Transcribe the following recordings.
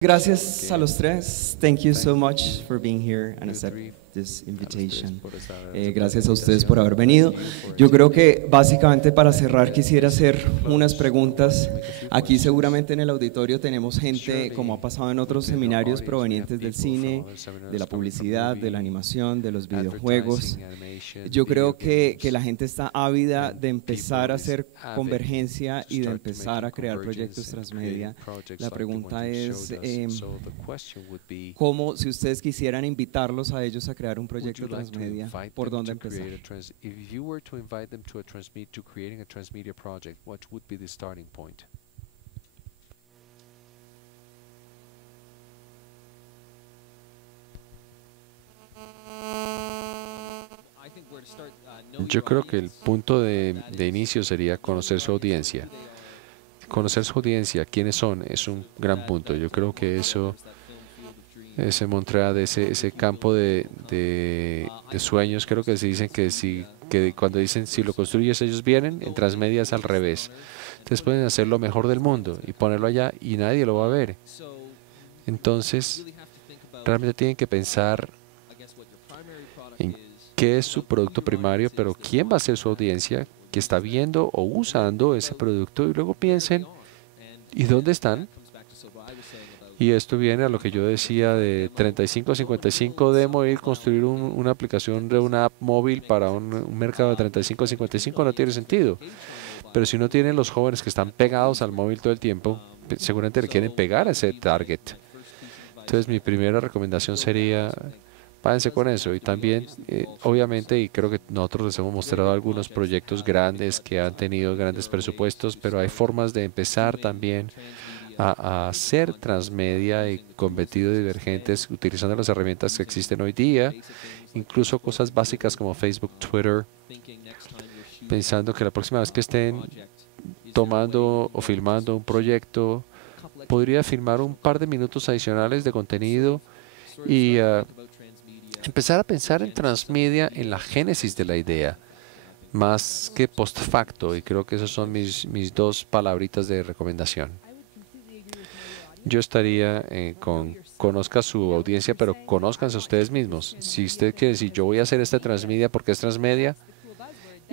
Gracias a los tres. Thank you so much for being here and accept this invitation. Gracias a ustedes por haber venido. Yo creo que básicamente para cerrar quisiera hacer unas preguntas. Aquí seguramente en el auditorio tenemos gente, como ha pasado en otros seminarios, provenientes del cine, de la publicidad, de la animación, de los videojuegos. Yo creo que la gente está ávida de empezar a hacer convergencia y de empezar a crear proyectos transmedia. La pregunta es, ¿cómo, si ustedes quisieran invitarlos a ellos a crear un proyecto transmedia, por dónde empezar? Yo creo que el punto de inicio sería conocer su audiencia. Conocer su audiencia, quiénes son, es un gran punto. Yo creo que eso ese Montreal, ese campo de sueños, creo que se dicen que cuando dicen si lo construyes ellos vienen, en Transmedia es al revés. Entonces pueden hacer lo mejor del mundo y ponerlo allá y nadie lo va a ver. Entonces, realmente tienen que pensar en qué es su producto primario, pero quién va a ser su audiencia que está viendo o usando ese producto y luego piensen, ¿y dónde están? Y esto viene a lo que yo decía de 35 a 55 demo, ir construir una aplicación de una app móvil para un mercado de 35 a 55 no tiene sentido. Pero si uno tiene los jóvenes que están pegados al móvil todo el tiempo, seguramente le quieren pegar a ese target. Entonces mi primera recomendación sería, váyanse con eso. Y también, obviamente, y creo que nosotros les hemos mostrado algunos proyectos grandes que han tenido grandes presupuestos, pero hay formas de empezar también a hacer transmedia y convertido divergentes utilizando las herramientas que existen hoy día, incluso cosas básicas como Facebook, Twitter, pensando que la próxima vez que estén tomando o filmando un proyecto, podría filmar un par de minutos adicionales de contenido y empezar a pensar en transmedia en la génesis de la idea, más que post facto, y creo que esas son mis dos palabritas de recomendación. Yo estaría conozca su audiencia, pero conózcanse a ustedes mismos. Si usted quiere decir, yo voy a hacer esta transmedia porque es transmedia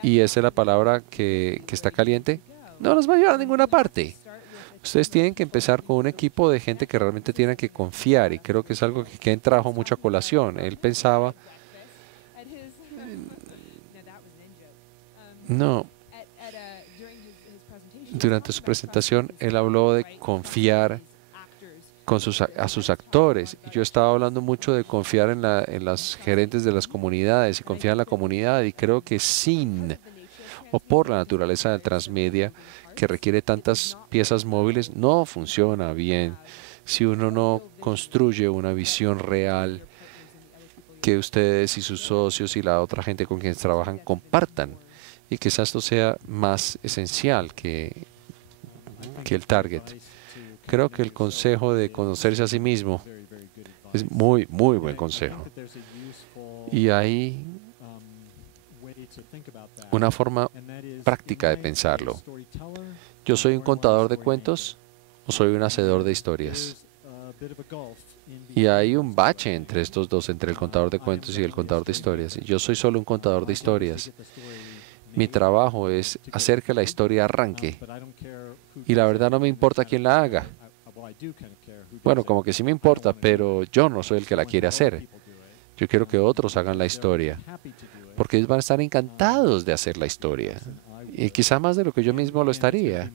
y esa es la palabra que está caliente, no nos va a llevar a ninguna parte. Ustedes tienen que empezar con un equipo de gente que realmente tienen que confiar, y creo que es algo que Ken trajo mucho a colación. Él pensaba, no, durante su presentación él habló de confiar a sus actores. Y yo estaba hablando mucho de confiar en las gerentes de las comunidades y confiar en la comunidad, y creo que sin o por la naturaleza del transmedia que requiere tantas piezas móviles, no funciona bien si uno no construye una visión real que ustedes y sus socios y la otra gente con quienes trabajan compartan, y que esto sea más esencial que el target. Creo que el consejo de conocerse a sí mismo es muy, muy buen consejo. Y hay una forma práctica de pensarlo. ¿Yo soy un contador de cuentos o soy un hacedor de historias? Y hay un bache entre estos dos, entre el contador de cuentos y el contador de historias. Yo soy solo un contador de historias. Mi trabajo es hacer que la historia arranque. Y la verdad no me importa quién la haga. Bueno, como que sí me importa, pero yo no soy el que la quiere hacer. Yo quiero que otros hagan la historia, porque ellos van a estar encantados de hacer la historia. Y quizá más de lo que yo mismo lo estaría.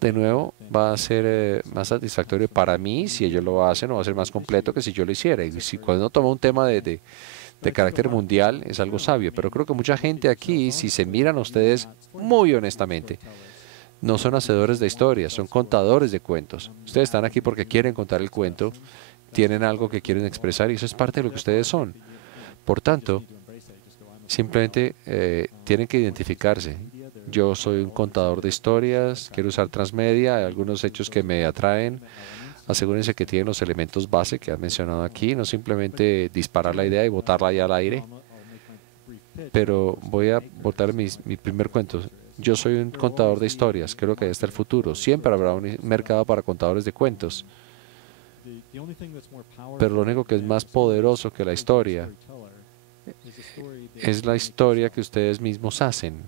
De nuevo, va a ser más satisfactorio para mí si ellos lo hacen, o va a ser más completo que si yo lo hiciera. Y si cuando uno toma un tema de carácter mundial, es algo sabio. Pero creo que mucha gente aquí, si se miran a ustedes muy honestamente, no son hacedores de historias, son contadores de cuentos. Ustedes están aquí porque quieren contar el cuento, tienen algo que quieren expresar, y eso es parte de lo que ustedes son. Por tanto, simplemente tienen que identificarse. Yo soy un contador de historias, quiero usar transmedia, hay algunos hechos que me atraen. Asegúrense que tienen los elementos base que han mencionado aquí, no simplemente disparar la idea y botarla ahí al aire. Pero voy a botar mi primer cuento. Yo soy un contador de historias, creo que ahí está el futuro. Siempre habrá un mercado para contadores de cuentos. Pero lo único que es más poderoso que la historia es la historia que ustedes mismos hacen.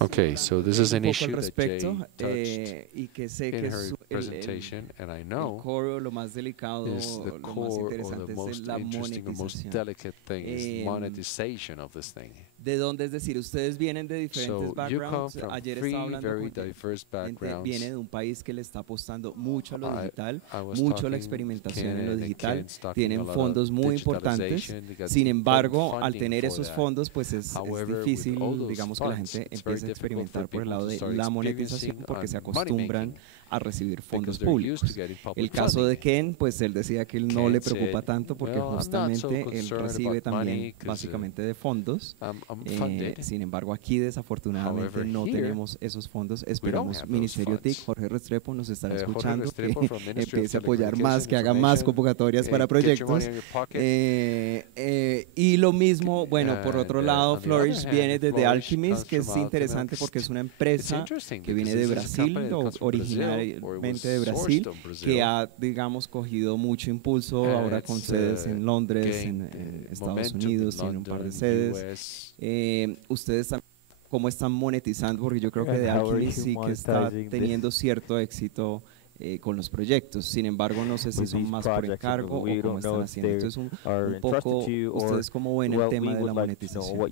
Okay, so this is an issue that Jay touched in her presentation, and I know is the core or the most interesting or most delicate thing is monetization of this thing. ¿De dónde? Es decir, ustedes vienen de diferentes backgrounds. Ayer estaba hablando con gente, viene de un país que le está apostando mucho a lo digital, mucho a la experimentación en lo digital, tienen fondos muy importantes. Sin embargo, al tener esos fondos, pues es difícil, digamos, que la gente empiece a experimentar por el lado de la monetización porque se acostumbran a recibir fondos públicos. El caso de Ken, pues él decía que él no le preocupa tanto porque justamente él recibe también básicamente de fondos. Sin embargo, aquí desafortunadamente no tenemos esos fondos. Esperamos Ministerio TIC, Jorge Restrepo nos estará escuchando, que empiece a apoyar más, que haga más convocatorias para proyectos. Y lo mismo, bueno, por otro lado, Flourish viene desde Alchemist, que es interesante porque es una empresa que viene de Brasil, originalmente de Brasil, que ha, digamos, cogido mucho impulso ahora con sedes en Londres, en Estados Unidos, tiene un par de sedes. Ustedes también, ¿cómo están monetizando? Porque yo creo que de Alchemist sí que está teniendo cierto éxito con los proyectos. Sin embargo, no sé si son más por encargo o cómo están haciendo. Entonces, un poco, ¿ustedes cómo ven el tema de la monetización?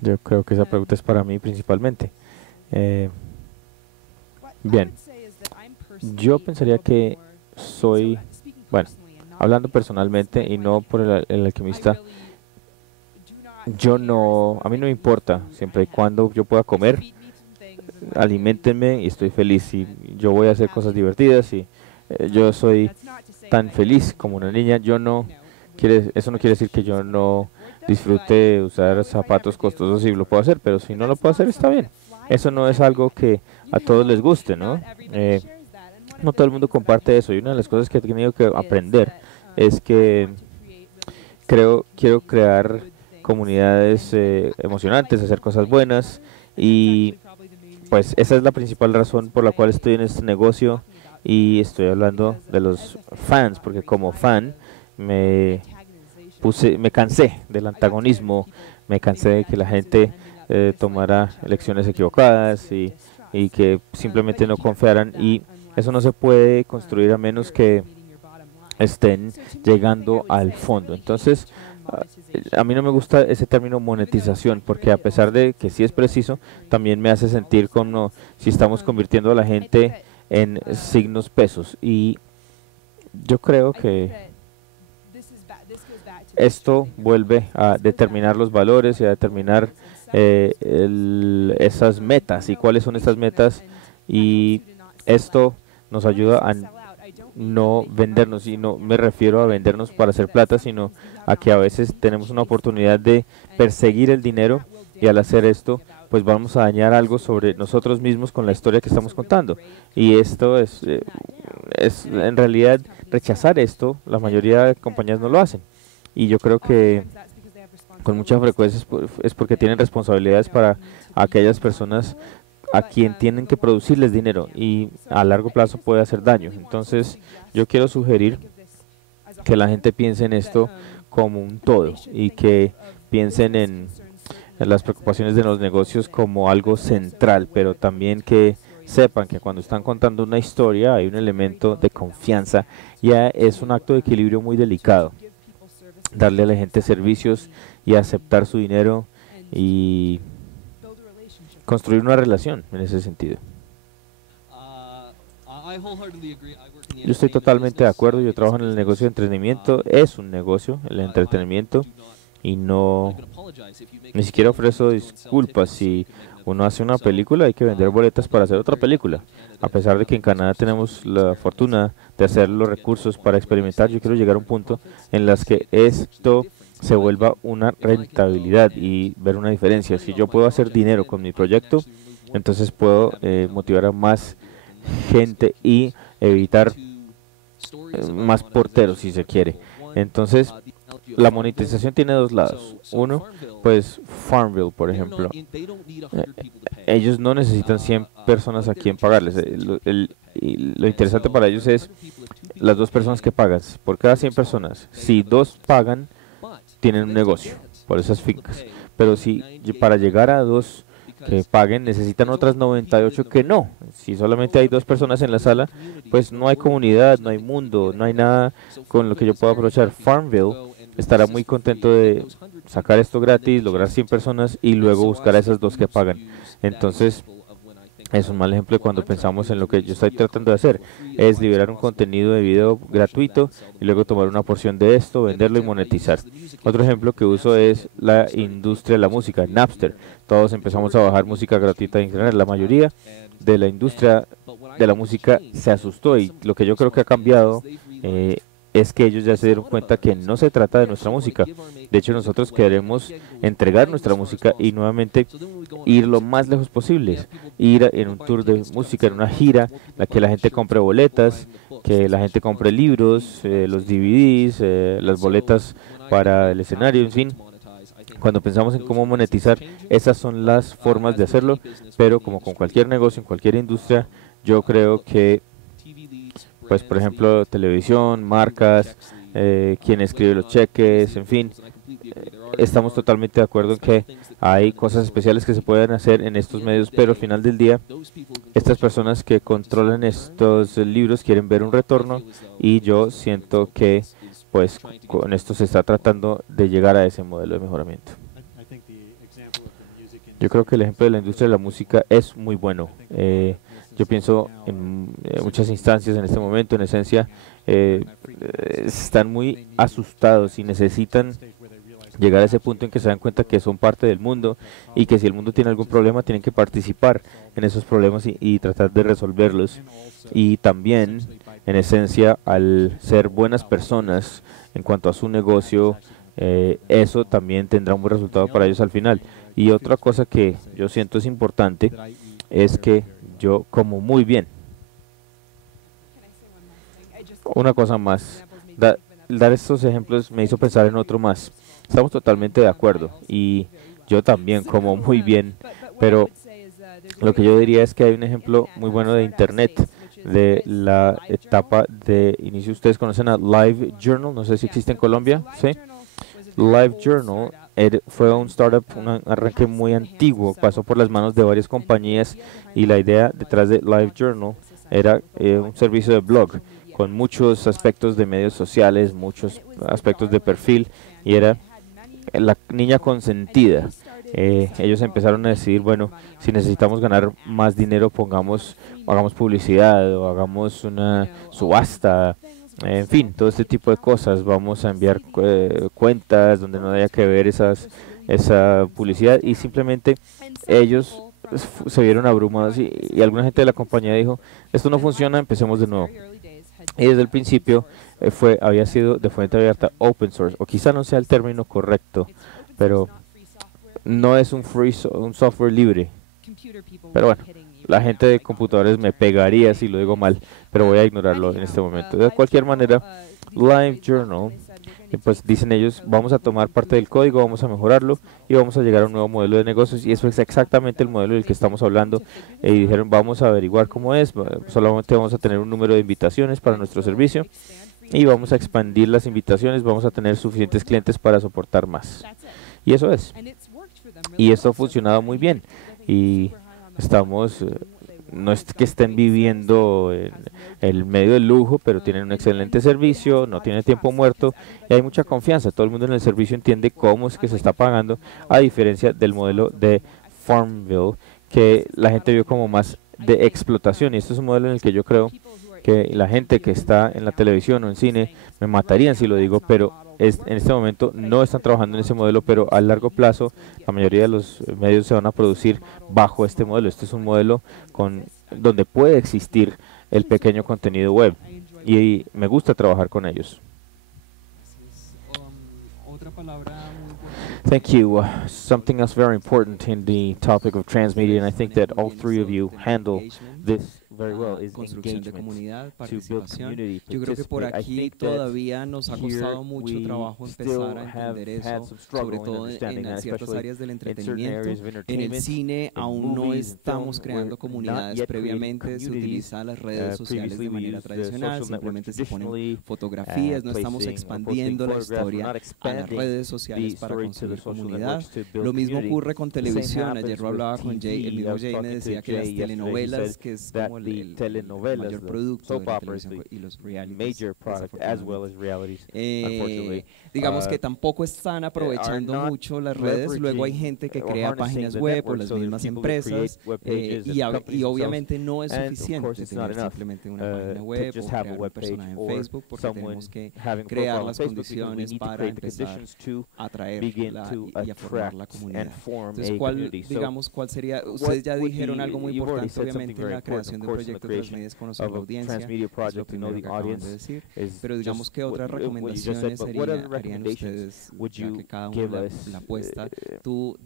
Yo creo que esa pregunta es para mí principalmente. Bien, yo pensaría que soy, bueno, hablando personalmente y no por el alquimista, a mí no me importa, siempre y cuando yo pueda comer, aliméntenme y estoy feliz. Y yo voy a hacer cosas divertidas y yo soy tan feliz como una niña. Eso no quiere decir que yo no disfrute usar zapatos costosos si lo puedo hacer, pero si no lo puedo hacer está bien. Eso no es algo que a todos les guste, ¿no? No todo el mundo comparte eso, y una de las cosas que he tenido que aprender es que quiero crear comunidades emocionantes, hacer cosas buenas, y pues esa es la principal razón por la cual estoy en este negocio, y estoy hablando de los fans, porque como fan me cansé del antagonismo, me cansé de que la gente tomara elecciones equivocadas y que simplemente no confiaran, y eso no se puede construir a menos que estén llegando al fondo. Entonces, a mí no me gusta ese término monetización, porque a pesar de que sí es preciso, también me hace sentir como si estamos convirtiendo a la gente en signos pesos, y yo creo que esto vuelve a determinar los valores y a determinar esas metas y cuáles son estas metas, y esto nos ayuda a no vendernos, y no me refiero a vendernos para hacer plata, sino a que a veces tenemos una oportunidad de perseguir el dinero, y al hacer esto pues vamos a dañar algo sobre nosotros mismos con la historia que estamos contando, y esto es en realidad rechazar esto. La mayoría de compañías no lo hacen, y yo creo que con mucha frecuencia es porque tienen responsabilidades para aquellas personas a quien tienen que producirles dinero, y a largo plazo puede hacer daño. Entonces yo quiero sugerir que la gente piense en esto como un todo, y que piensen en las preocupaciones de los negocios como algo central, pero también que sepan que cuando están contando una historia hay un elemento de confianza. Ya es un acto de equilibrio muy delicado darle a la gente servicios y aceptar su dinero y construir una relación en ese sentido. Yo estoy totalmente de acuerdo. Yo trabajo en el negocio de entretenimiento. Es un negocio, el entretenimiento, y ni siquiera ofrezco disculpas. Si uno hace una película, hay que vender boletas para hacer otra película. A pesar de que en Canadá tenemos la fortuna de hacer los recursos para experimentar, yo quiero llegar a un punto en las que esto se vuelva una rentabilidad y ver una diferencia. Si yo puedo hacer dinero con mi proyecto, entonces puedo motivar a más gente y evitar más porteros, si se quiere. Entonces, la monetización tiene dos lados. Uno, pues Farmville, por ejemplo. Ellos no necesitan 100 personas a quien pagarles. Y lo interesante para ellos es las dos personas que pagan. Por cada 100 personas, si dos pagan, tienen un negocio por esas fincas. Pero si para llegar a dos que paguen, necesitan otras 98 que no. Si solamente hay dos personas en la sala, pues no hay comunidad, no hay mundo, no hay nada con lo que yo pueda aprovechar. Farmville estará muy contento de sacar esto gratis, lograr 100 personas y luego buscar a esas dos que pagan. Entonces, es un mal ejemplo de cuando pensamos en lo que yo estoy tratando de hacer, es liberar un contenido de video gratuito y luego tomar una porción de esto, venderlo y monetizar. Otro ejemplo que uso es la industria de la música, Napster. Todos empezamos a bajar música gratuita de internet, la mayoría de la industria de la música se asustó y lo que yo creo que ha cambiado es que ellos ya se dieron cuenta que no se trata de nuestra música. De hecho, nosotros queremos entregar nuestra música y nuevamente ir lo más lejos posible. Ir en un tour de música, en una gira, la que la gente compre boletas, que la gente compre libros, los DVDs, las boletas para el escenario, en fin. Cuando pensamos en cómo monetizar, esas son las formas de hacerlo, pero como con cualquier negocio, en cualquier industria, yo creo que pues por ejemplo televisión, marcas, quien escribe los cheques, en fin, estamos totalmente de acuerdo en que hay cosas especiales que se pueden hacer en estos medios, pero al final del día estas personas que controlan estos libros quieren ver un retorno y yo siento que pues con esto se está tratando de llegar a ese modelo de mejoramiento. Yo creo que el ejemplo de la industria de la música es muy bueno. Yo pienso en muchas instancias en este momento, en esencia, están muy asustados y necesitan llegar a ese punto en que se dan cuenta que son parte del mundo y que si el mundo tiene algún problema tienen que participar en esos problemas y tratar de resolverlos. Y también, en esencia, al ser buenas personas en cuanto a su negocio, eso también tendrá un buen resultado para ellos al final. Y otra cosa que yo siento es importante es que yo como muy bien. Una cosa más, dar estos ejemplos me hizo pensar en otro más. Estamos totalmente de acuerdo y yo también como muy bien, pero lo que yo diría es que hay un ejemplo muy bueno de Internet, de la etapa de inicio. Ustedes conocen a LiveJournal, no sé si existe en Colombia, ¿sí? LiveJournal fue un startup, un arranque muy antiguo, pasó por las manos de varias compañías y la idea detrás de LiveJournal era un servicio de blog con muchos aspectos de medios sociales, muchos aspectos de perfil y era la niña consentida. Ellos empezaron a decidir, bueno, si necesitamos ganar más dinero, hagamos publicidad o hagamos una subasta, en fin, todo este tipo de cosas. Vamos a enviar cuentas donde no haya que ver esa publicidad y simplemente ellos se vieron abrumados y alguna gente de la compañía dijo, esto no funciona, empecemos de nuevo. Y desde el principio había sido de fuente abierta, open source, o quizá no sea el término correcto, pero no es un software libre. Pero bueno, la gente de computadores me pegaría si lo digo mal, pero voy a ignorarlo en este momento. De cualquier manera, LiveJournal, pues dicen ellos, vamos a tomar parte del código, vamos a mejorarlo y vamos a llegar a un nuevo modelo de negocios y eso es exactamente el modelo del que estamos hablando. Y dijeron, vamos a averiguar cómo es, solamente vamos a tener un número de invitaciones para nuestro servicio y vamos a expandir las invitaciones, vamos a tener suficientes clientes para soportar más. Y eso es. Y esto ha funcionado muy bien y estamos... no es que estén viviendo en el medio del lujo, pero tienen un excelente servicio, no tienen tiempo muerto y hay mucha confianza. Todo el mundo en el servicio entiende cómo es que se está pagando, a diferencia del modelo de Farmville, que la gente vio como más de explotación. Y este es un modelo en el que yo creo que la gente que está en la televisión o en cine me matarían si lo digo, pero en este momento no están trabajando en ese modelo, pero a largo plazo la mayoría de los medios se van a producir bajo este modelo. Este es un modelo donde puede existir el pequeño contenido web y me gusta trabajar con ellos. Thank you. Something else very important in the topic of transmedia, and I think that all three of you handle this very well is construcción de engagement, comunidad, to build participación. community, Yo creo que por participate. I aquí think that todavía nos ha costado here mucho we trabajo still empezar a have entender had eso, some struggle sobre in todo understanding en that, ciertas especially áreas del in certain entretenimiento. areas of En el entertainment, cine in aún no movies and estamos film, creando we're not comunidades yet creating previamente, se communities. utilizan las redes sociales Previously de we manera used tradicional, social networks simplemente se ponen traditionally, fotografías, no estamos placing or posting expandiendo la photographs. We're historia not a las expanding redes the sociales para story to the construir social comunidad. networks to build Lo mismo community. ocurre con The same televisión, ayer happens lo with hablaba con Jay, el TV. I mismo was Jay me talking to decía que las Jay yesterday. He telenovelas, said que es that como the el telenovelas, mayor the producto de soap la operas, televisión y los realities, major product as well as realities, unfortunately. digamos que tampoco están aprovechando not mucho las redes, luego hay leveraging gente que or crea harnessing páginas the web o network, las so there's mismas people who create empresas web pages and y companies obviamente no es and of suficiente course it's not tener enough simplemente una página to web just o have a crear un web page personaje en or Facebook porque someone tenemos que having a crear profile on las Facebook because we condiciones need to para create the empezar conditions to a begin atraerla to y a formar la attract comunidad. and form Entonces, a ¿cuál, community. So digamos, cuál sería? what Ustedes ya would dijeron be- algo muy you've already importante, said something obviamente, en very la important, creación of de un course, in the proyecto creation transmedia es conocer of la a audiencia, transmedia es lo project to know primero the que acaban de audience decir. is Pero digamos just que otras what you just said, recomendaciones but what other harían recommendations ustedes, would ya you que cada give uno us, la apuesta, tú,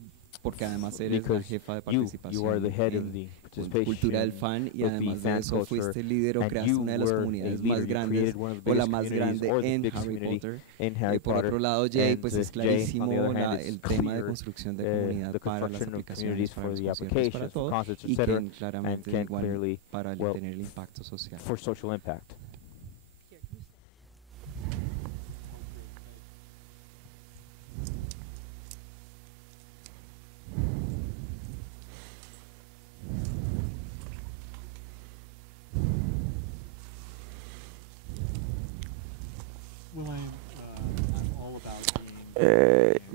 porque además eres la because jefa de you participación are the head of en the cultura del participation fan y of the además de fan eso culture, fuiste líder o and creaste you una de las were a comunidades leader, más you grandes created one of the o la biggest más communities grande or the en biggest Harry community Potter. in Harry Por Potter. otro lado, Jay, And pues es Jay, on clarísimo the other hand, el it's tema de clear, construcción de comunidad the para las construction of aplicaciones, communities para for los the conciertos, para applications, for todo, concerts, y etc., que claramente can igual clearly, para well, tener el impacto social. for social impact.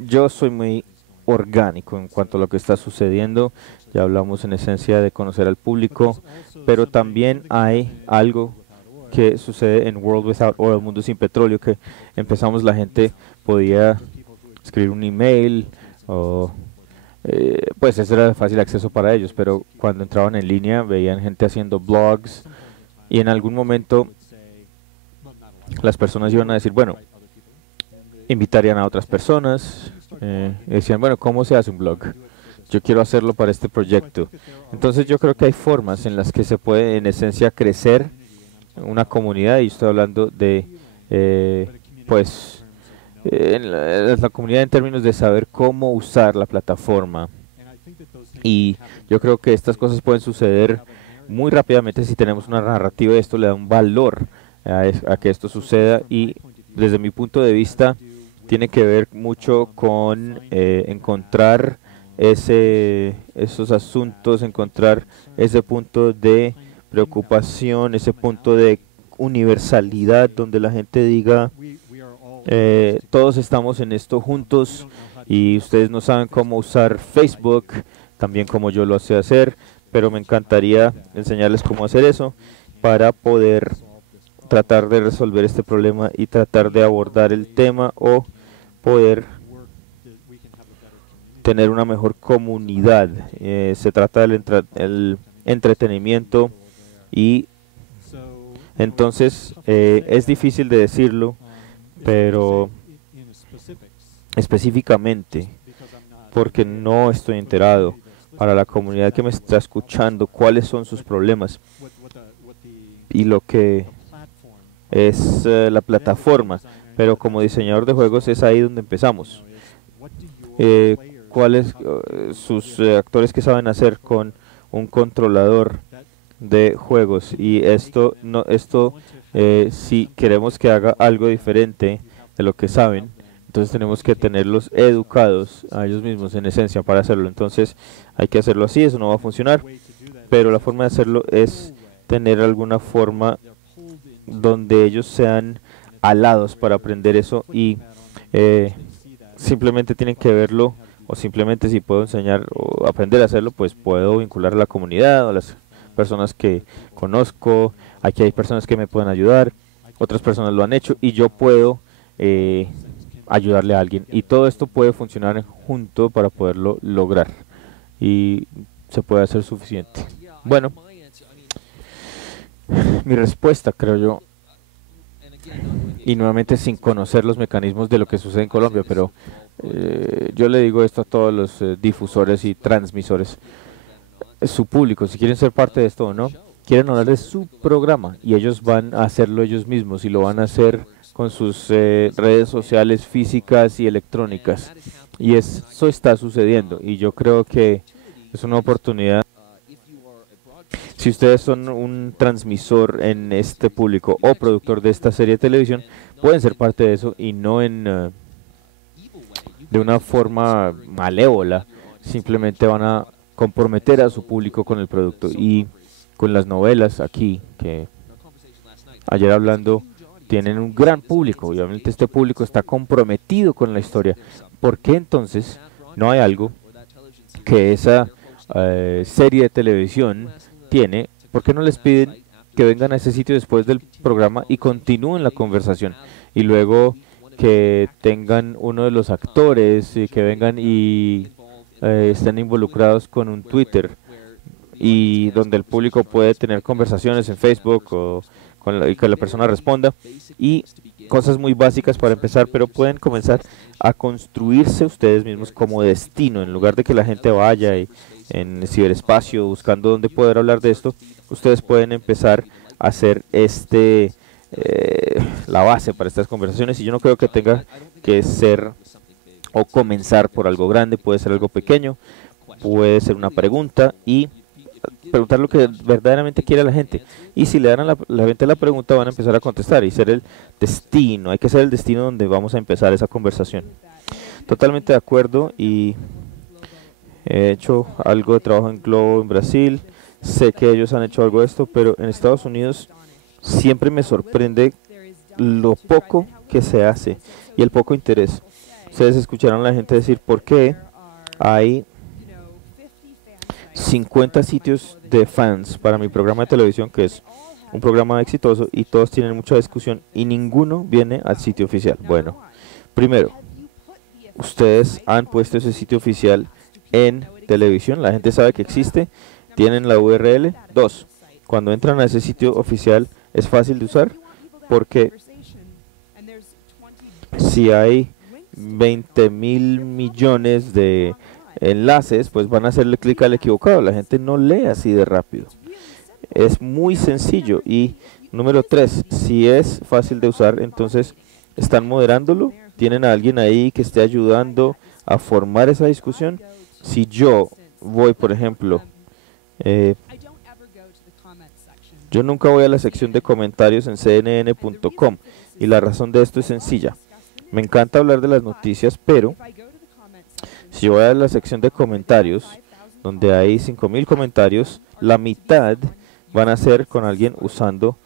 Yo soy muy orgánico en cuanto a lo que está sucediendo. Ya hablamos en esencia de conocer al público, pero también hay algo que sucede en World Without Oil, Mundo Sin Petróleo, que empezamos, la gente podía escribir un email o pues eso era de fácil acceso para ellos, pero cuando entraban en línea veían gente haciendo blogs y en algún momento las personas iban a decir, bueno, invitarían a otras personas, y decían, bueno, ¿cómo se hace un blog? Yo quiero hacerlo para este proyecto. Entonces yo creo que hay formas en las que se puede en esencia crecer una comunidad, y estoy hablando de la comunidad en términos de saber cómo usar la plataforma, y yo creo que estas cosas pueden suceder muy rápidamente si tenemos una narrativa. Esto le da un valor a que esto suceda, y desde mi punto de vista tiene que ver mucho con encontrar esos asuntos, encontrar ese punto de preocupación, ese punto de universalidad donde la gente diga, todos estamos en esto juntos, y ustedes no saben cómo usar Facebook también como yo lo sé hacer, pero me encantaría enseñarles cómo hacer eso para poder tratar de resolver este problema y tratar de abordar el tema o poder tener una mejor comunidad. Se trata del entretenimiento, y entonces es difícil de decirlo, pero específicamente porque no estoy enterado, para la comunidad que me está escuchando, cuáles son sus problemas y lo que es la plataforma. Pero como diseñador de juegos es ahí donde empezamos. ¿Cuáles sus actores que saben hacer con un controlador de juegos? Y si queremos que haga algo diferente de lo que saben, entonces tenemos que tenerlos educados a ellos mismos en esencia para hacerlo. Entonces hay que hacerlo así, eso no va a funcionar, pero la forma de hacerlo es tener alguna forma donde ellos sean alados para aprender eso, y simplemente tienen que verlo, o simplemente si puedo enseñar o aprender a hacerlo, pues puedo vincular a la comunidad o a las personas que conozco. Aquí hay personas que me pueden ayudar, otras personas lo han hecho, y yo puedo ayudarle a alguien, y todo esto puede funcionar junto para poderlo lograr, y se puede hacer suficiente. Bueno, mi respuesta, creo yo, y nuevamente sin conocer los mecanismos de lo que sucede en Colombia, pero yo le digo esto a todos los difusores y transmisores, su público, si quieren ser parte de esto o no, quieren hablar de su programa y ellos van a hacerlo ellos mismos y lo van a hacer con sus redes sociales físicas y electrónicas. Y eso está sucediendo y yo creo que es una oportunidad. Si ustedes son un transmisor en este público o productor de esta serie de televisión, pueden ser parte de eso y no de una forma malévola. Simplemente van a comprometer a su público con el producto. Y con las novelas aquí, que ayer hablando, tienen un gran público. Obviamente este público está comprometido con la historia. ¿Por qué entonces no hay algo que esa serie de televisión tiene? ¿Por qué no les piden que vengan a ese sitio después del programa y continúen la conversación? Y luego que tengan uno de los actores que vengan y estén involucrados con un Twitter y donde el público puede tener conversaciones en Facebook o y que la persona responda, y cosas muy básicas para empezar, pero pueden comenzar a construirse ustedes mismos como destino. En lugar de que la gente vaya en ciberespacio buscando dónde poder hablar de esto, ustedes pueden empezar a hacer la base para estas conversaciones. Y yo no creo que tenga que ser o comenzar por algo grande, puede ser algo pequeño, puede ser una pregunta y preguntar lo que verdaderamente quiere la gente, y si le dan a la gente la pregunta van a empezar a contestar y ser el destino. Hay que ser el destino donde vamos a empezar esa conversación. Totalmente de acuerdo, y he hecho algo de trabajo en Globo en Brasil, sé que ellos han hecho algo de esto, pero en Estados Unidos siempre me sorprende lo poco que se hace y el poco interés. Ustedes escucharon a la gente decir por qué hay 50 sitios de fans para mi programa de televisión, que es un programa exitoso, y todos tienen mucha discusión y ninguno viene al sitio oficial. Bueno, primero, ustedes han puesto ese sitio oficial en televisión, la gente sabe que existe, tienen la URL. Dos, cuando entran a ese sitio oficial es fácil de usar, porque si hay 20.000 millones de enlaces, pues van a hacerle clic al equivocado. La gente no lee así de rápido. Es muy sencillo. Y número 3, si es fácil de usar, entonces están moderándolo, tienen a alguien ahí que esté ayudando a formar esa discusión. Si yo voy, por ejemplo, yo nunca voy a la sección de comentarios en cnn.com, y la razón de esto es sencilla. Me encanta hablar de las noticias, pero si yo voy a la sección de comentarios, donde hay 5.000 comentarios, la mitad van a ser con alguien usando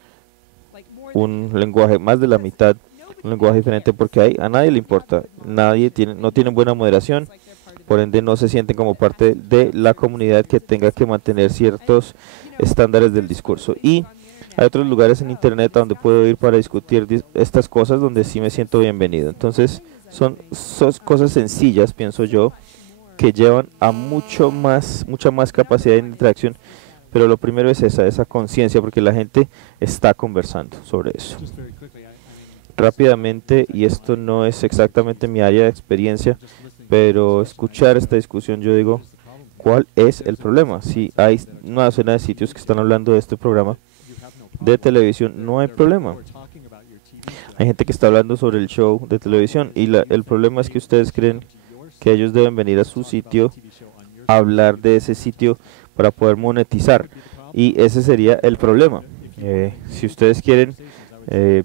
un lenguaje, más de la mitad, un lenguaje diferente, porque a nadie le importa, no tienen buena moderación, por ende no se sienten como parte de la comunidad que tenga que mantener ciertos estándares del discurso. Y hay otros lugares en internet a donde puedo ir para discutir estas cosas, donde sí me siento bienvenido. Entonces son cosas sencillas, pienso yo, que llevan a mucha más capacidad de interacción, pero lo primero es esa conciencia, porque la gente está conversando sobre eso. Rápidamente, y esto no es exactamente mi área de experiencia, pero escuchar esta discusión, yo digo, ¿cuál es el problema? Si hay una docena de sitios que están hablando de este programa de televisión, no hay problema. Hay gente que está hablando sobre el show de televisión, y el problema es que ustedes creen que ellos deben venir a su sitio a hablar de ese sitio para poder monetizar, y ese sería el problema. Si ustedes quieren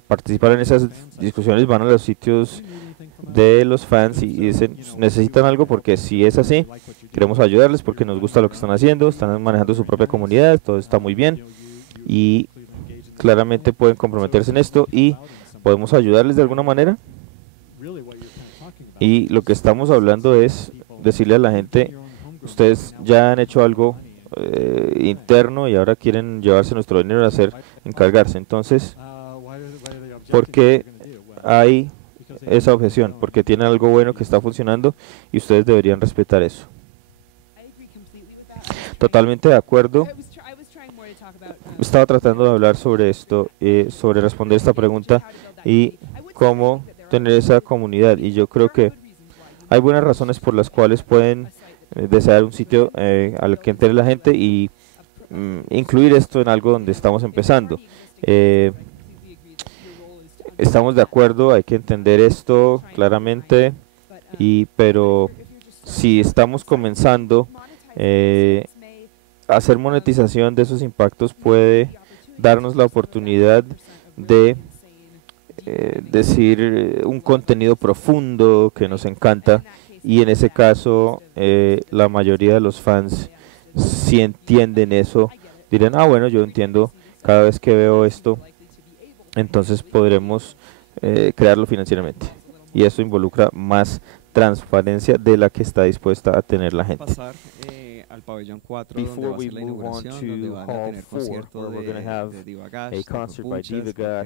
participar en esas discusiones, van a los sitios de los fans y dicen, necesitan algo, porque si es así, queremos ayudarles porque nos gusta lo que están haciendo, están manejando su propia comunidad, todo está muy bien, y claramente pueden comprometerse en esto y podemos ayudarles de alguna manera. Y lo que estamos hablando es decirle a la gente, ustedes ya han hecho algo interno y ahora quieren llevarse nuestro dinero a encargarse. Entonces, ¿por qué hay esa objeción? Porque tienen algo bueno que está funcionando y ustedes deberían respetar eso. Totalmente de acuerdo. Estaba tratando de hablar sobre esto, sobre responder esta pregunta y cómo tener esa comunidad, y yo creo que hay buenas razones por las cuales pueden desear un sitio al que entre la gente y incluir esto en algo donde estamos empezando. Estamos de acuerdo, hay que entender esto claramente, pero si estamos comenzando, hacer monetización de esos impactos puede darnos la oportunidad de decir un contenido profundo que nos encanta, y en ese caso la mayoría de los fans, si entienden eso, dirán, ah bueno, yo entiendo, cada vez que veo esto, entonces podremos crearlo financieramente, y eso involucra más transparencia de la que está dispuesta a tener la gente. Pasar al pabellón 4, donde va a ser la inauguración, donde van a tener concierto de Divagash,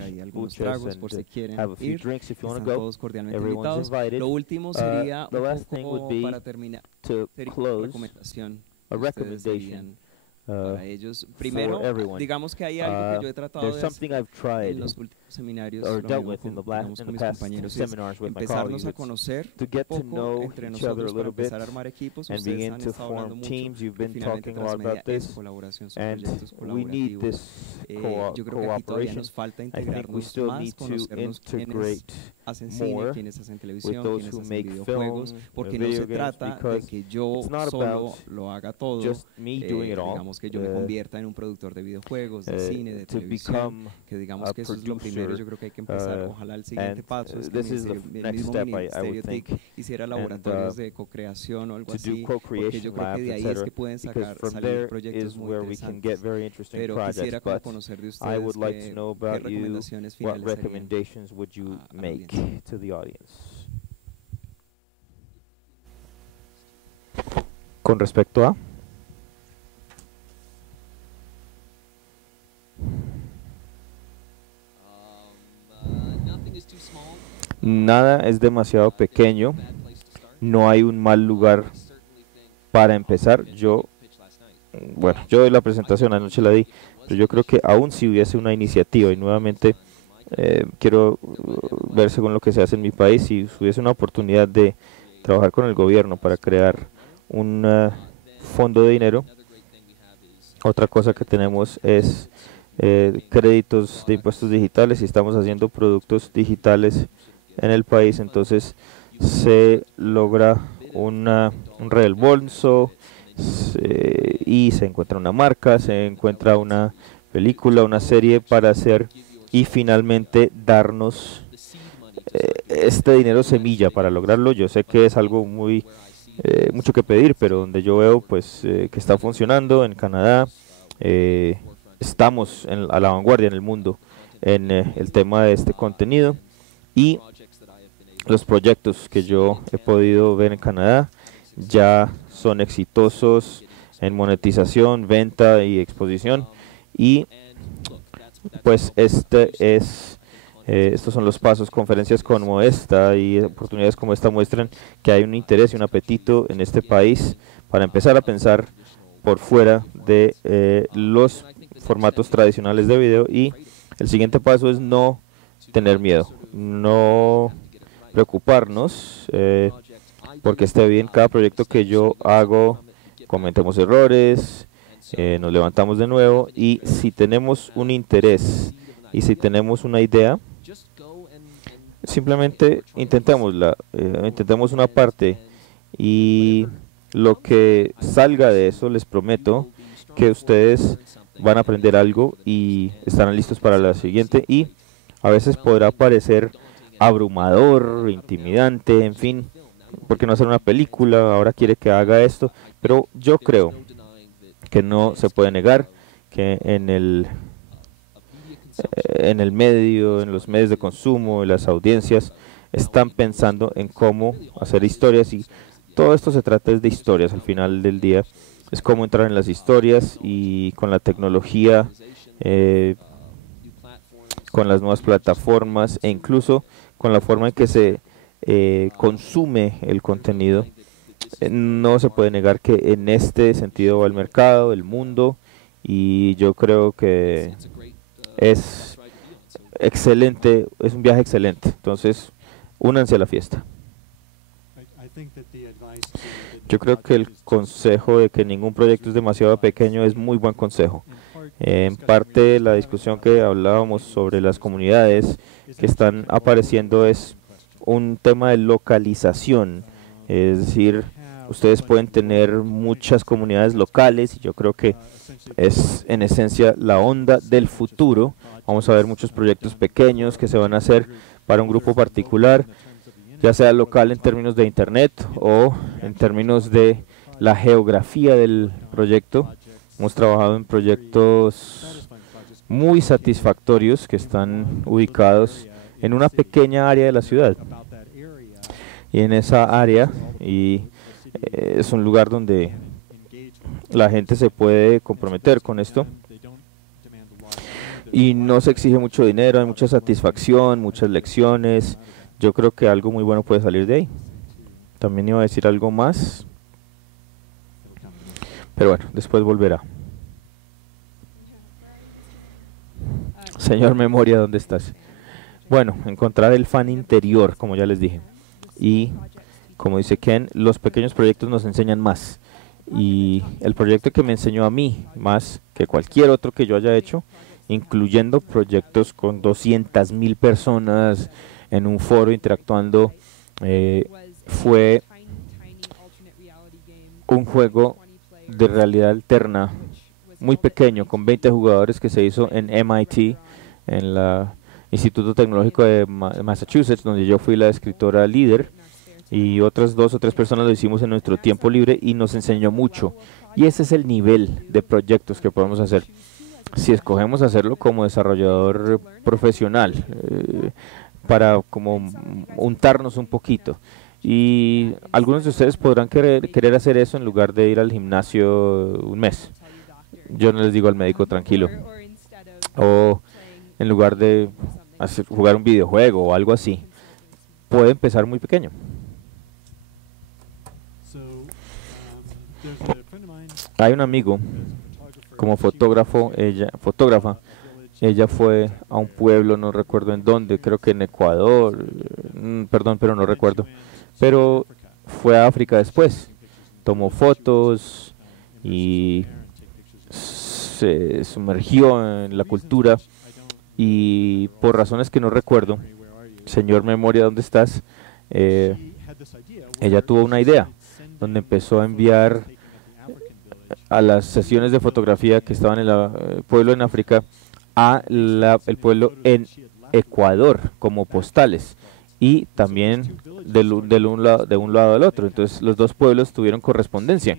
hay algunos tragos por si quieren ir, están todos cordialmente invitados. Lo último sería un poco para terminar, sería una recomendación ustedes dirían para ellos. Primero, digamos que hay algo que yo he tratado de hacer en los últimos seminarios, digamos, con mis compañeros, es empezarnos a conocer un poco entre nosotros para empezar a armar equipos. Ustedes han estado hablando mucho, finalmente Transmedia es colaboración, son proyectos colaborativos. Yo creo que aquí todavía nos falta integrarnos más, conocernos quiénes hacen cine, quiénes hacen televisión, quiénes hacen videojuegos, porque no se trata de que yo solo lo haga todo, digamos que yo me convierta en un productor de videojuegos, de cine, de televisión, que digamos que eso es lo primero. Yo creo que hay que empezar, ojalá el siguiente paso es que el mismo Ministerio TIC hiciera laboratorios de co-creación o algo así, porque yo creo que de ahí es que pueden salir proyectos muy interesantes. Pero quisiera como conocer de ustedes qué recomendaciones finales serían to the audience. Con respecto a nada es demasiado pequeño, no hay un mal lugar para empezar. Yo doy la presentación, anoche la di, pero yo creo que aún si hubiese una iniciativa, y nuevamente quiero ver según lo que se hace en mi país, si hubiese una oportunidad de trabajar con el gobierno para crear un fondo de dinero. Otra cosa que tenemos es créditos de impuestos digitales, y estamos haciendo productos digitales en el país, entonces se logra un reembolso, y se encuentra una marca, se encuentra una película, una serie para hacer, y finalmente darnos este dinero semilla para lograrlo. Yo sé que es algo muy mucho que pedir, pero donde yo veo pues que está funcionando en Canadá, estamos a la vanguardia en el mundo en el tema de este contenido, y los proyectos que yo he podido ver en Canadá ya son exitosos en monetización, venta y exposición, y pues estos son los pasos. Conferencias como esta y oportunidades como esta muestran que hay un interés y un apetito en este país para empezar a pensar por fuera de los formatos tradicionales de video, y el siguiente paso es no tener miedo, no preocuparnos porque esté bien. Cada proyecto que yo hago, cometemos errores, nos levantamos de nuevo, y si tenemos un interés y si tenemos una idea, simplemente intentémosla, intentemos una parte, y lo que salga de eso, les prometo que ustedes van a aprender algo y estarán listos para la siguiente. Y a veces podrá parecer abrumador, intimidante, en fin, porque no hacer una película, ahora quiere que haga esto, pero yo creo que no se puede negar que en el medio, en los medios de consumo, las audiencias están pensando en cómo hacer historias, y todo esto se trata de historias. Al final del día es cómo entrar en las historias, y con la tecnología, con las nuevas plataformas, e incluso con la forma en que se consume el contenido, no se puede negar que en este sentido va el mercado, el mundo, y yo creo que es excelente, es un viaje excelente. Entonces, únanse a la fiesta. Yo creo que el consejo de que ningún proyecto es demasiado pequeño es muy buen consejo. En parte la discusión que hablábamos sobre las comunidades que están apareciendo es un tema de localización, es decir, ustedes pueden tener muchas comunidades locales y yo creo que es en esencia la onda del futuro. Vamos a ver muchos proyectos pequeños que se van a hacer para un grupo particular, ya sea local en términos de internet o en términos de la geografía del proyecto. Hemos trabajado en proyectos muy satisfactorios que están ubicados en una pequeña área de la ciudad. Y en esa área es un lugar donde la gente se puede comprometer con esto y no se exige mucho dinero, hay mucha satisfacción, muchas lecciones. Yo creo que algo muy bueno puede salir de ahí. También iba a decir algo más, pero bueno, después volverá. Señor Memoria, ¿dónde estás? Bueno, encontrar el fan interior, como ya les dije. Y como dice Ken, los pequeños proyectos nos enseñan más. Y el proyecto que me enseñó a mí, más que cualquier otro que yo haya hecho, incluyendo proyectos con 200,000 personas en un foro interactuando, fue un juego de realidad alterna muy pequeño, con 20 jugadores, que se hizo en MIT, en el Instituto Tecnológico de Massachusetts, donde yo fui la escritora líder, y otras 2 o 3 personas lo hicimos en nuestro tiempo libre y nos enseñó mucho. Y ese es el nivel de proyectos que podemos hacer si escogemos hacerlo como desarrollador profesional, para como untarnos un poquito. Y algunos de ustedes podrán querer hacer eso en lugar de ir al gimnasio un mes. Yo no les digo al médico tranquilo. O en lugar de jugar un videojuego o algo así. Puede empezar muy pequeño. Hay un amigo como fotógrafa. Ella fue a un pueblo, no recuerdo en dónde, creo que en Ecuador, perdón, pero no recuerdo. Pero fue a África después. Tomó fotos y se sumergió en la cultura, y por razones que no recuerdo, señor Memoria, ¿dónde estás? Ella tuvo una idea donde empezó a enviar a las sesiones de fotografía que estaban en el pueblo en África el pueblo en Ecuador como postales, y también de un lado al otro. Entonces los dos pueblos tuvieron correspondencia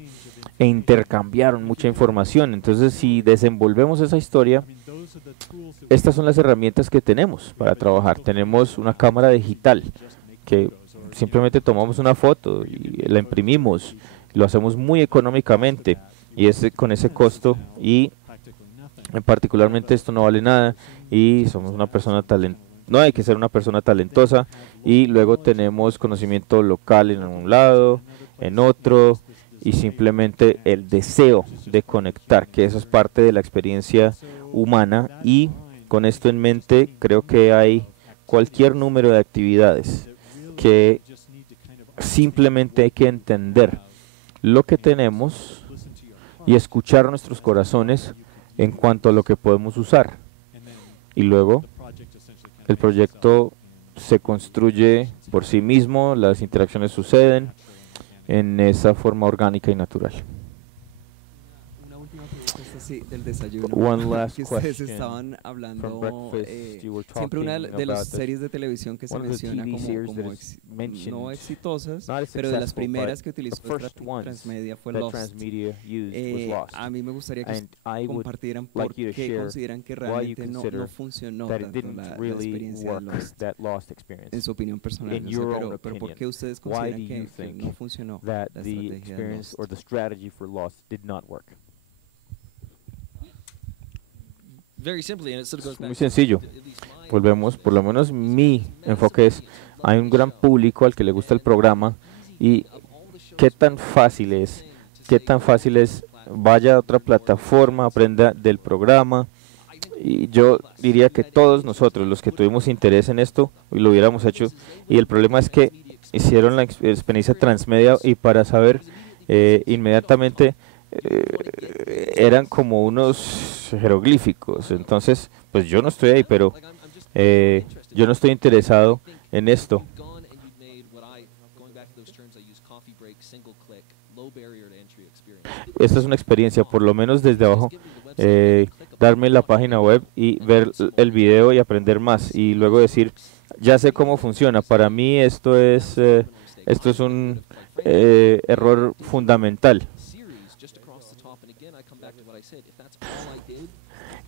e intercambiaron mucha información. Entonces, si desenvolvemos esa historia, estas son las herramientas que tenemos para trabajar. Tenemos una cámara digital que simplemente tomamos una foto y la imprimimos, lo hacemos muy económicamente, y con ese costo, y particularmente esto no vale nada, y somos una persona no hay que ser una persona talentosa, y luego tenemos conocimiento local en un lado, en otro, y simplemente el deseo de conectar, que eso es parte de la experiencia humana. Y con esto en mente, creo que hay cualquier número de actividades que simplemente hay que entender lo que tenemos y escuchar nuestros corazones en cuanto a lo que podemos usar. Y luego el proyecto se construye por sí mismo, las interacciones suceden en esa forma orgánica y natural. Una última pregunta, sí, del desayuno. One last que ustedes question. estaban hablando, From breakfast, you were siempre una talking de las about series de televisión que se one of the menciona TV series como that is mentioned, no exitosas, not as pero de las successful, primeras but que utilizó the first ones Transmedia fue that Lost. Transmedia used was Lost. A mí me gustaría que And I would compartieran like por you to qué share consideran que why you realmente consider no funcionó that it tanto didn't la really experiencia de work, Lost. that Lost experience. En su opinión personal, In no sé, your own pero ¿por qué opinion, ustedes why consideran do you que think no funcionó that la the estrategia de experience Lost? or the strategy for Lost did not work? Muy sencillo. Volvemos, por lo menos mi enfoque es, hay un gran público al que le gusta el programa, y qué tan fácil es, vaya a otra plataforma, aprenda del programa. Y yo diría que todos nosotros, los que tuvimos interés en esto, lo hubiéramos hecho, y el problema es que hicieron la experiencia transmedia, y para saber inmediatamente eran como unos jeroglíficos. Entonces, pues yo no estoy ahí, pero yo no estoy interesado en esto. Esta es una experiencia, por lo menos desde abajo, darme la página web y ver el video y aprender más y luego decir, ya sé cómo funciona. Para mí esto es un error fundamental.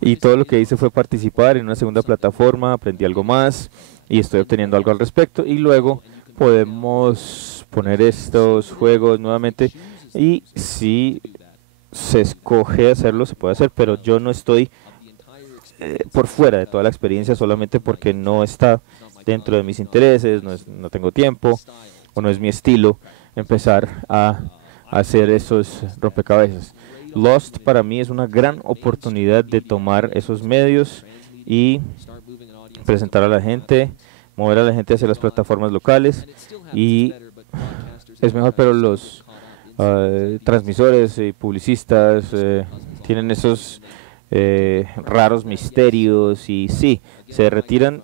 Y todo lo que hice fue participar en una segunda plataforma, aprendí algo más y estoy obteniendo algo al respecto. Y luego podemos poner estos juegos nuevamente y si se escoge hacerlo, se puede hacer, pero yo no estoy por fuera de toda la experiencia solamente porque no está dentro de mis intereses, no tengo tiempo o no es mi estilo empezar a hacer esos rompecabezas. Lost para mí es una gran oportunidad de tomar esos medios y presentar a la gente, mover a la gente hacia las plataformas locales y es mejor, pero los transmisores y publicistas tienen esos raros misterios y sí, se retiran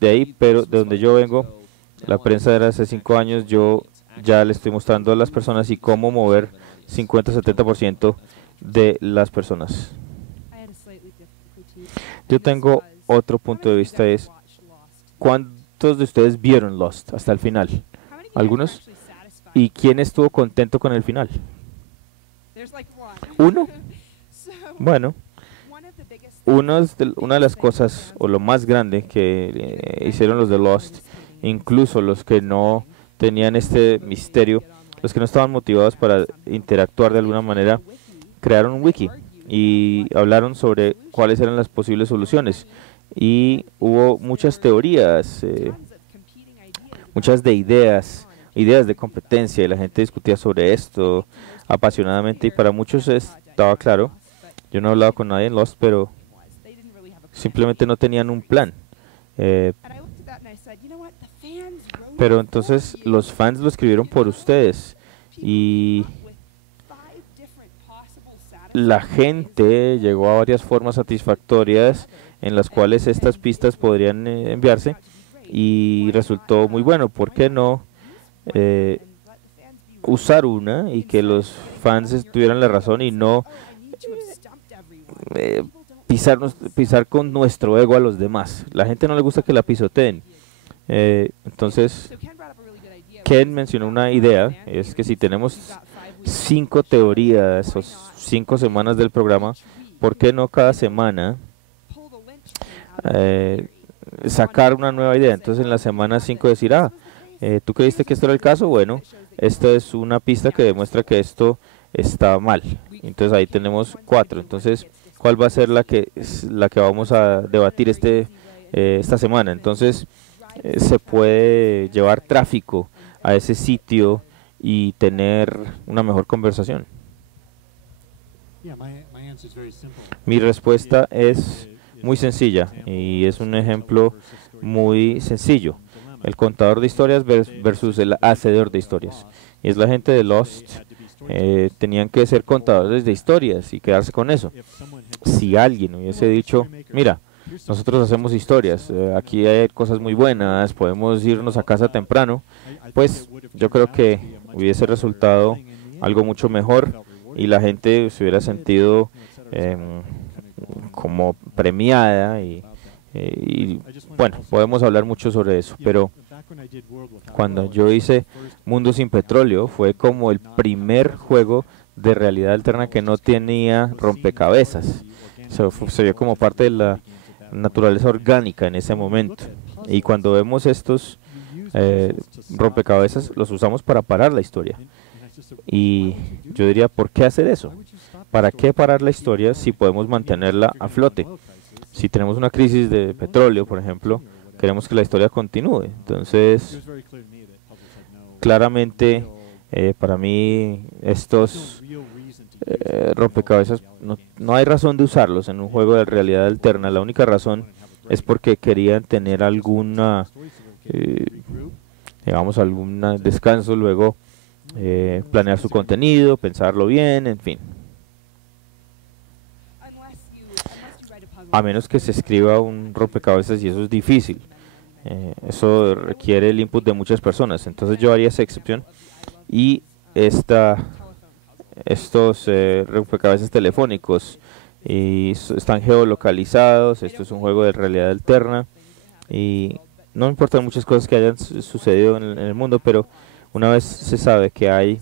de ahí, pero de donde yo vengo, la prensa era hace 5 años, yo ya le estoy mostrando a las personas y cómo mover 50-70% de las personas. Yo tengo otro punto de vista, es ¿cuántos de ustedes vieron Lost hasta el final? ¿Algunos? ¿Y quién estuvo contento con el final? ¿Uno? Bueno, una de las cosas, o lo más grande que hicieron los de Lost, incluso los que no tenían este misterio, los que no estaban motivados para interactuar de alguna manera, crearon un wiki y hablaron sobre cuáles eran las posibles soluciones. Y hubo muchas teorías, muchas de ideas de competencia, y la gente discutía sobre esto apasionadamente y para muchos estaba claro. Yo no he hablado con nadie en Lost, pero simplemente no tenían un plan. Pero entonces los fans lo escribieron por ustedes y la gente llegó a varias formas satisfactorias en las cuales estas pistas podrían enviarse y resultó muy bueno. ¿Por qué no usar una y que los fans tuvieran la razón y no pisar con nuestro ego a los demás? La gente no le gusta que la pisoteen. Entonces, Ken mencionó una idea, es que si tenemos 5 teorías o 5 semanas del programa, ¿por qué no cada semana sacar una nueva idea? Entonces en la semana 5 decir, ¿tú creíste que esto era el caso? Bueno, esta es una pista que demuestra que esto está mal. Entonces ahí tenemos 4. Entonces, ¿cuál va a ser la que vamos a debatir esta semana? Entonces, se puede llevar tráfico a ese sitio y tener una mejor conversación. Mi respuesta es muy sencilla y es un ejemplo muy sencillo. El contador de historias versus el hacedor de historias. Y es la gente de Lost. Tenían que ser contadores de historias y quedarse con eso. Si alguien hubiese dicho, mira, nosotros hacemos historias, aquí hay cosas muy buenas, podemos irnos a casa temprano, pues yo creo que hubiese resultado algo mucho mejor y la gente se hubiera sentido como premiada y bueno, podemos hablar mucho sobre eso, pero cuando yo hice Mundo sin Petróleo fue como el primer juego de realidad alterna que no tenía rompecabezas. Se vio como parte de la naturaleza orgánica en ese momento. Y cuando vemos estos rompecabezas, los usamos para parar la historia. Y yo diría, ¿por qué hacer eso? ¿Para qué parar la historia si podemos mantenerla a flote? Si tenemos una crisis de petróleo, por ejemplo, queremos que la historia continúe. Entonces, claramente, para mí, estos rompecabezas, no hay razón de usarlos en un juego de realidad alterna. La única razón es porque querían tener alguna, digamos, algún descanso luego planear su contenido, pensarlo bien, en fin. A menos que se escriba un rompecabezas y eso es difícil. Eso requiere el input de muchas personas. Entonces yo haría esa excepción. Y estos rompecabezas telefónicos están geolocalizados. Esto es un juego de realidad alterna. Y no importan muchas cosas que hayan sucedido en el mundo, pero una vez se sabe que hay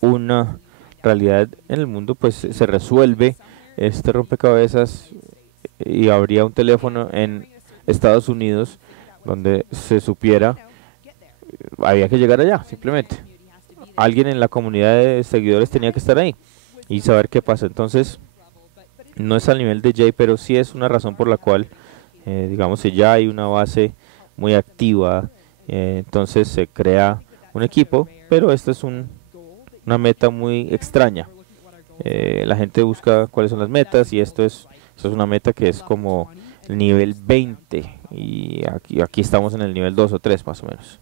una realidad en el mundo, pues se resuelve este rompecabezas y habría un teléfono en Estados Unidos donde se supiera, había que llegar allá, simplemente. Alguien en la comunidad de seguidores tenía que estar ahí y saber qué pasa. Entonces, no es al nivel de Jay, pero sí es una razón por la cual, digamos, si ya hay una base muy activa, entonces se crea un equipo, pero esta es una meta muy extraña. La gente busca cuáles son las metas y esto es una meta que es como el nivel 20 y aquí estamos en el nivel 2 o 3 más o menos.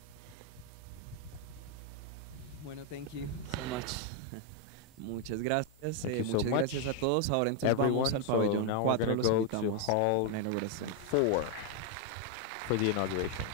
Bueno, thank you so much. Muchas gracias. So Muchas gracias a todos. Ahora entonces vamos al pabellón 4, los invitamos a la inauguración. 4 for the inauguration.